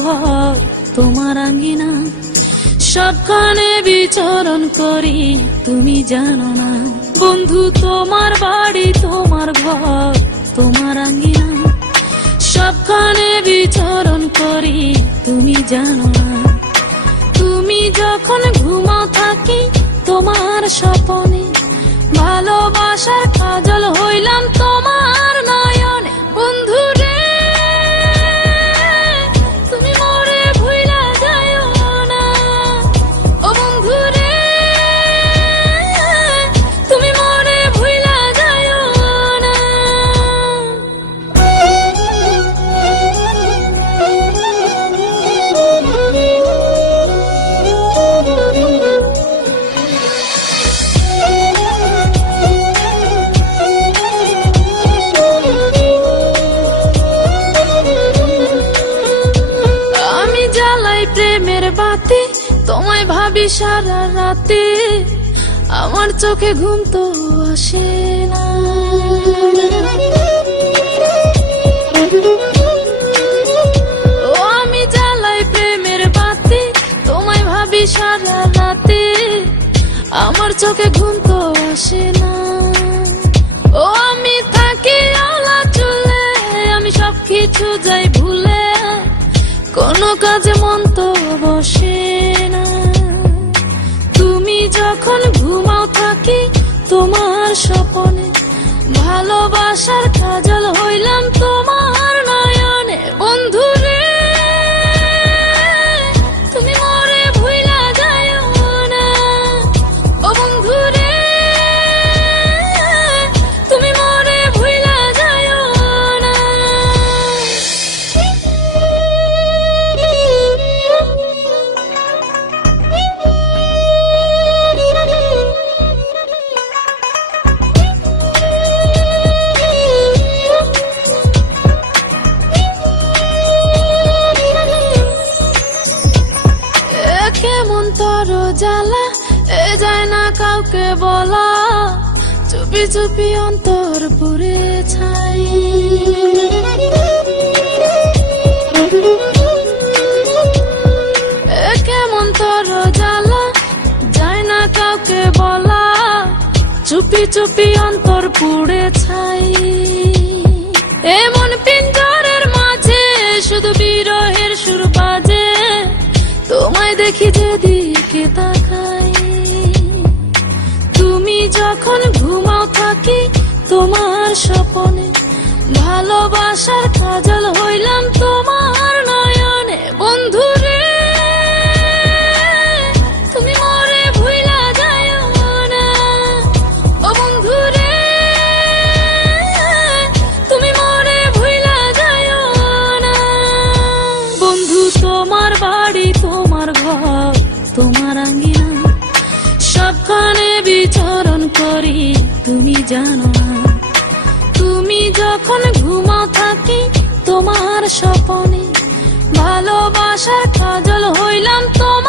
ঘর তোমার আঙ্গিনা, সবখানে বিচরণ করি তুমি জানো না। বন্ধু তোমার বাড়ি তোমার ঘর তোমার আঙ্গিনা, সবখানে বিচরণ করি তুমি জানো না। তুমি যখন ঘুমাও থাকি তোমার স্বপনে, ভালোবাসার কাজল হইলাম তোমার নয়নে। বন্ধু রে তুমি মোরে ভুইলা যাইও না, ও বন্ধু রে তুমি মোরে ভুইলা যাইও না। প্রেমের বাতি তোমায় ভাবি সারা রাতে, আমার চোখে ঘুম তো আসে না। ও আমি জ্বালাই প্রেমের বাতি তোমায় ভাবি সারা রাতে, আমার চোখে ঘুম তো আসে না। ও আমি থাকি আওলা চুলে, আমি সবকিছু যাই ভুলে, কোনো কাজে মন তো বসে না। তুমি যখন ঘুমাও থাকি তোমার স্বপনে, ভালোবাসার কাজল হইলাম তোমার নয়নে। বন্ধু রে তুমি মোরে ভুইলা যাইও না, ও বন্ধু রে তুমি মোরে ভুইলা যাইও না। কেমন তর জ্বালা এ যায় না কাউকে বলা, চুপি চুপি অন্তর পুড়ে ছাই। কেমন তর জ্বালা যায় না কাউকে বলা, চুপি চুপি অন্তর পুড়ে ছাই। এমন পিঞ্জরের মাঝে শুধু বিরহের সুর বাজে, তোমায় দেখি যেদিকে তাকাই। তুমি যখন ঘুমাও থাকি তোমার স্বপনে, ভালোবাসার কাজল হইলাম তোমার নয়নে। বন্ধু রে তুমি মোরে ভুইলা যাইও না, ও বন্ধু রে তুমি মোরে ভুইলা যাইও না। বন্ধু তোমার বাড়ি তোমার ঘর তোমার আঙ্গিনা, সবখানে বিচরণ করি তুমি জানো না। তুমি যখন ঘুমাও থাকি তোমার স্বপনে, ভালোবাসার কাজল হইলাম তোমার